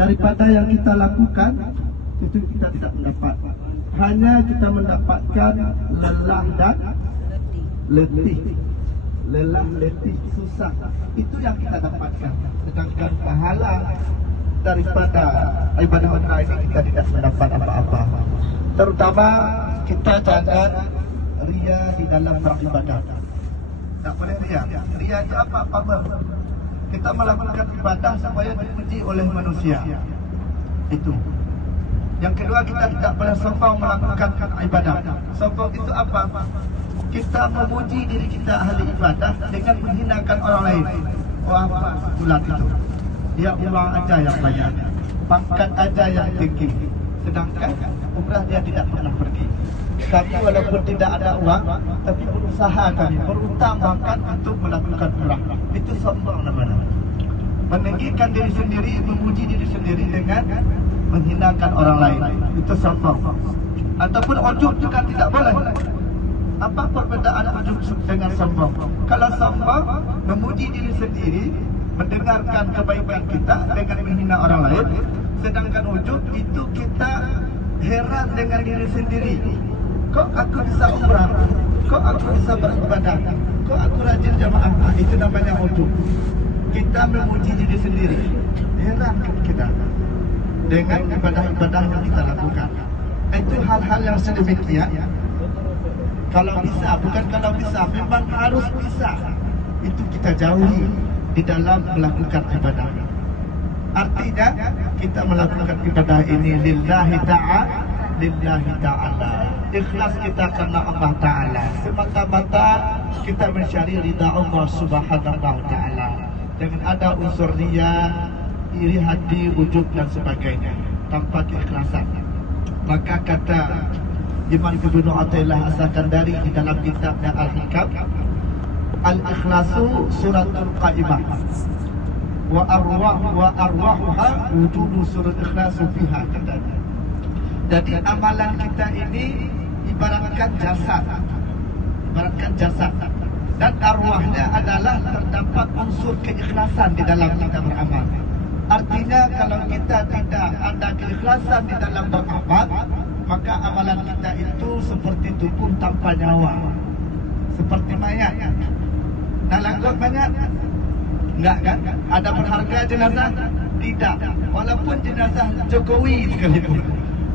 daripada yang kita lakukan itu kita tidak mendapat. Hanya kita mendapatkan lelah dan letih. Lelah, letih, susah. Itu yang kita dapatkan. Sedangkan pahala daripada ibadah umrah ini kita tidak mendapat apa-apa. Terutama kita jangan ria di dalam beribadah. Tak boleh ria. Ria itu apa? Pamer. Kita melakukan ibadah supaya dipuji oleh manusia. Itu. Yang kedua, kita tidak boleh sombong melakukan ibadah. Sombong itu apa? Kita memuji diri kita ahli ibadah dengan menghinakan orang lain. Oh, apa bulat itu? Dia uang aja yang banyak, pangkat aja yang tinggi. Sedangkan umrah dia tidak pernah pergi. Kami walaupun tidak ada uang, tapi berusaha kami berutang bahkan untuk melakukan umrah. Itu sombong namanya. Meninggikan diri sendiri, memuji diri sendiri dengan menghinakan orang lain. Itu sombong. Ataupun ujub juga tidak boleh. Apa perbedaan ujub dengan sombong? Kalau sombong memuji diri sendiri, mendengarkan kebaikan kita dengan menghina orang lain. Sedangkan ujub itu kita heran dengan diri sendiri. Kok aku bisa umrah? Kok aku bisa beribadah? Kok aku rajin jamaah? Itu namanya ujub. Kita memuji diri sendiri. Heran kita dengan ibadah-ibadah yang kita lakukan. Itu hal-hal yang sedemikian. Kalau bisa, bukan kalau bisa, memang harus bisa. Itu kita jauhi di dalam melakukan ibadah. Artinya kita melakukan ibadah ini lillahi ta'ala. Ikhlas kita karena Allah Ta'ala. Semata-mata kita mencari ridha Allah Subhanahu wa Ta'ala. Dengan ada unsur riya, iri hati, ujub dan sebagainya, tanpa keikhlasan. Maka kata Imam Ibnu Athaillah As-Sakandari di dalam kitabnya Al-Hikam, al-ikhlasu suratul qaimah wa arwahuha wujudu surat ikhlasu fiha, katanya. Jadi amalan kita ini ibaratkan jasad. Dan arwahnya adalah terdapat unsur keikhlasan di dalam kita beramal. Artinya kalau kita tidak ada keikhlasan di dalam beramal, maka amalan kita itu seperti tubuh tanpa nyawa, seperti mayat. Nah, langkah mayat? Enggak kan? Ada berharga jenazah? Tidak. Walaupun jenazah Jokowi sekalipun,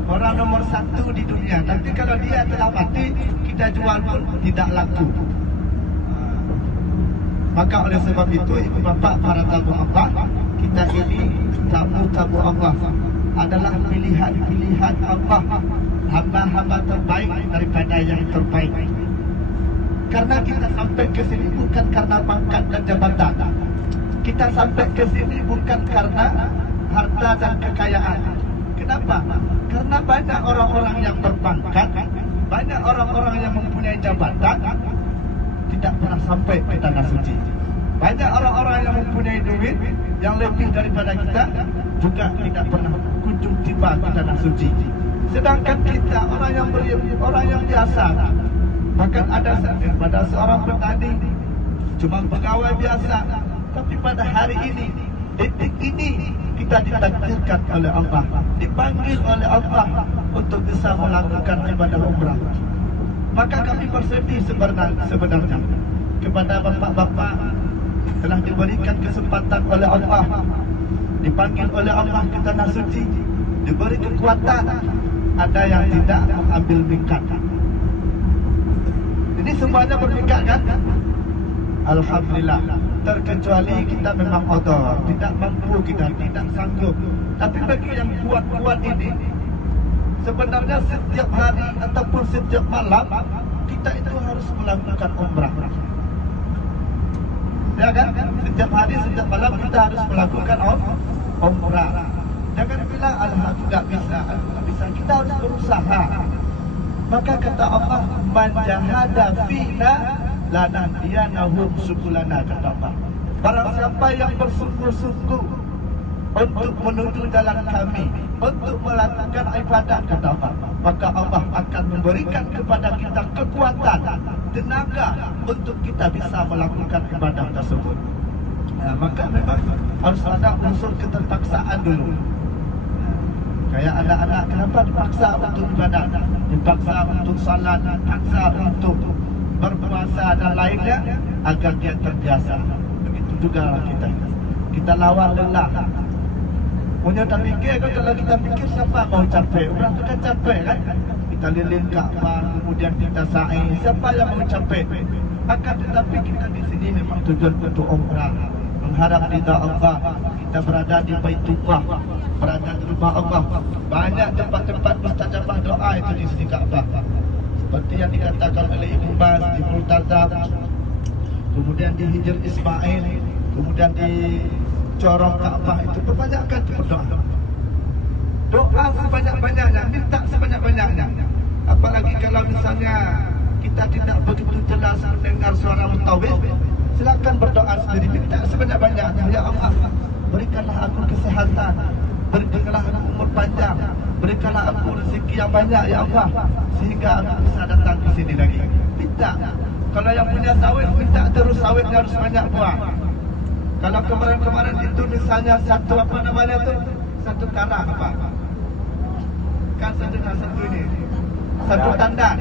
orang nomor 1 di dunia, tapi kalau dia telah mati, kita jual pun tidak laku. Maka oleh sebab itu, ibu bapak, para tamu Allah, kita ini tamu-tamu Allah, adalah pilihan-pilihan Allah, hamba-hamba terbaik daripada yang terbaik. Karena kita sampai ke sini bukan karena pangkat dan jabatan. Kita sampai ke sini bukan karena harta dan kekayaan. Kenapa? Karena banyak orang-orang yang berpangkat, banyak orang-orang yang mempunyai jabatan, tidak pernah sampai ke tanah suci. Banyak orang-orang yang mempunyai duit yang lebih daripada kita, juga tidak pernah kunjung tiba ke tanah suci. Sedangkan kita orang yang biasa, bahkan ada seorang petani, cuma pegawai biasa, tapi pada hari ini, detik ini, kita ditakdirkan oleh Allah, dipanggil oleh Allah untuk bisa melakukan ibadah umrah. Maka kami bersedih sebenarnya kepada bapak-bapak telah diberikan kesempatan oleh Allah, dipanggil oleh Allah ke tanah suci, diberi kekuatan. Ada yang tidak mengambil mikat. Ini semuanya bermikat kan? Alhamdulillah. Terkecuali kita memang odor, tidak mampu, kita tidak sanggup. Tapi bagi yang kuat-kuat ini, sebenarnya setiap hari ataupun setiap malam kita itu harus melakukan umrah. Ya kan? Setiap hari, setiap malam kita harus melakukan umrah. Jangan bilang alhamdulillah bisa. Kita harus berusaha. Maka kata Allah, man jahada fina lanahdiyannahum subulana, kata Allah. Barang siapa yang bersungguh-sungguh untuk menuju jalan kami, untuk melakukan ibadah, kata Allah, maka Allah akan memberikan kepada kita kekuatan, tenaga untuk kita bisa melakukan ibadah tersebut. Maka memang harus ada unsur keterpaksaan dulu. Kayak anak-anak kenapa dipaksa untuk ibadah, dipaksa untuk salat, dipaksa untuk berpuasa dan lainnya agar dia terbiasa. Begitu juga kita. Kita lawan lelah. Punya tak fikir kan, kalau kita fikir siapa mau capek? Orang tu kan capek kan? Kita liling Kaabah, kemudian kita sa'i. Siapa yang mau capek? Akan tetapi kita di sini memang tujuan untuk umrah, mengharap ridha Allah. Kita berada di Baitullah, berada di rumah Allah. Banyak tempat-tempat mustajabah doa itu di sini Kaabah. Seperti yang dikatakan oleh Ibu Bas di Multazam, kemudian di Hijr Ismail, kemudian di Corong Kaabah itu kebanyakan berdoa. Doa sebanyak-banyaknya, minta sebanyak-banyaknya. Apalagi kalau misalnya kita tidak begitu jelas mendengar suara mutawif, silakan berdoa sendiri, minta sebanyak-banyaknya. Ya Allah, berikanlah aku kesehatan, berikanlah aku umur panjang, berikanlah aku rezeki yang banyak ya Allah, sehingga aku bisa datang ke sini lagi. Minta. Kalau yang punya sawit, minta terus sawitnya harus banyak buah. Kalau kemarin-kemarin itu misalnya satu apa namanya tu, satu tanah apa? Kan satu ini, satu tandan.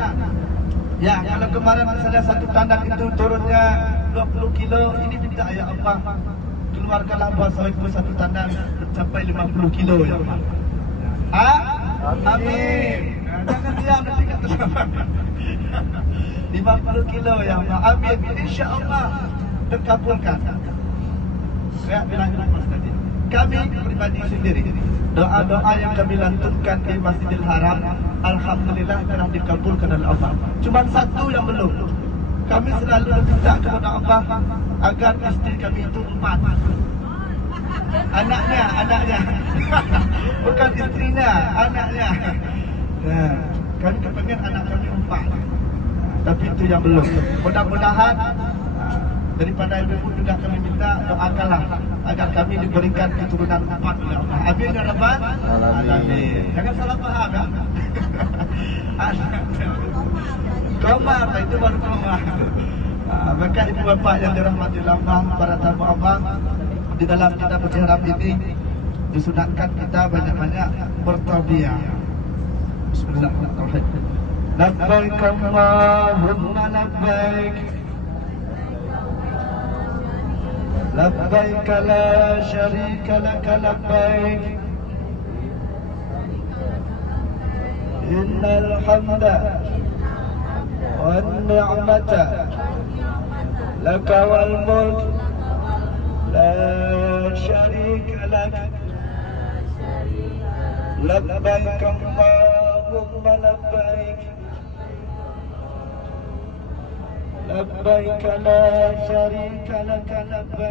Ya, kalau kemarin misalnya satu tandan itu turunnya 20 kilo, ini minta ya Allah, keluarkanlah buah sawitku satu tandan mencapai 50 kilo ya Allah. Amin. Jangan diam nanti kata siapa. 50 kilo ya Allah. Amin. InsyaAllah terkabulkan. Saya bilang tadi, kami pribadi sendiri, doa-doa yang kami lantunkan di Masjidil Haram, alhamdulillah telah dikabulkan oleh Allah. Cuma satu yang belum. Kami selalu minta kepada Allah agar istri kami itu 4. Anaknya, bukan istrinya, anaknya. Nah, kami kepengen anak kami 4, tapi itu yang belum. Mudah-mudahan daripada ibu juga kami minta doakanlah agar kami diberikan keturunan 4 oleh Allah. Amin ya rabbal alamin. Jangan salah paham ya. Komar itu baru komar. Maka ibu bapak yang dirahmati Allah, para tamu Allah, di dalam kitab ihram ini disunatkan kita banyak-banyak bertarbiyah. Bismillahirrahmanirrahim. Labbaik Allahumma labbaik. لبيك لا شريك لك لبيك إن الحمد والنعمة لك والملك لا شريك لك لبيك اللهم لبيك لبيك لا شريك لك لبيك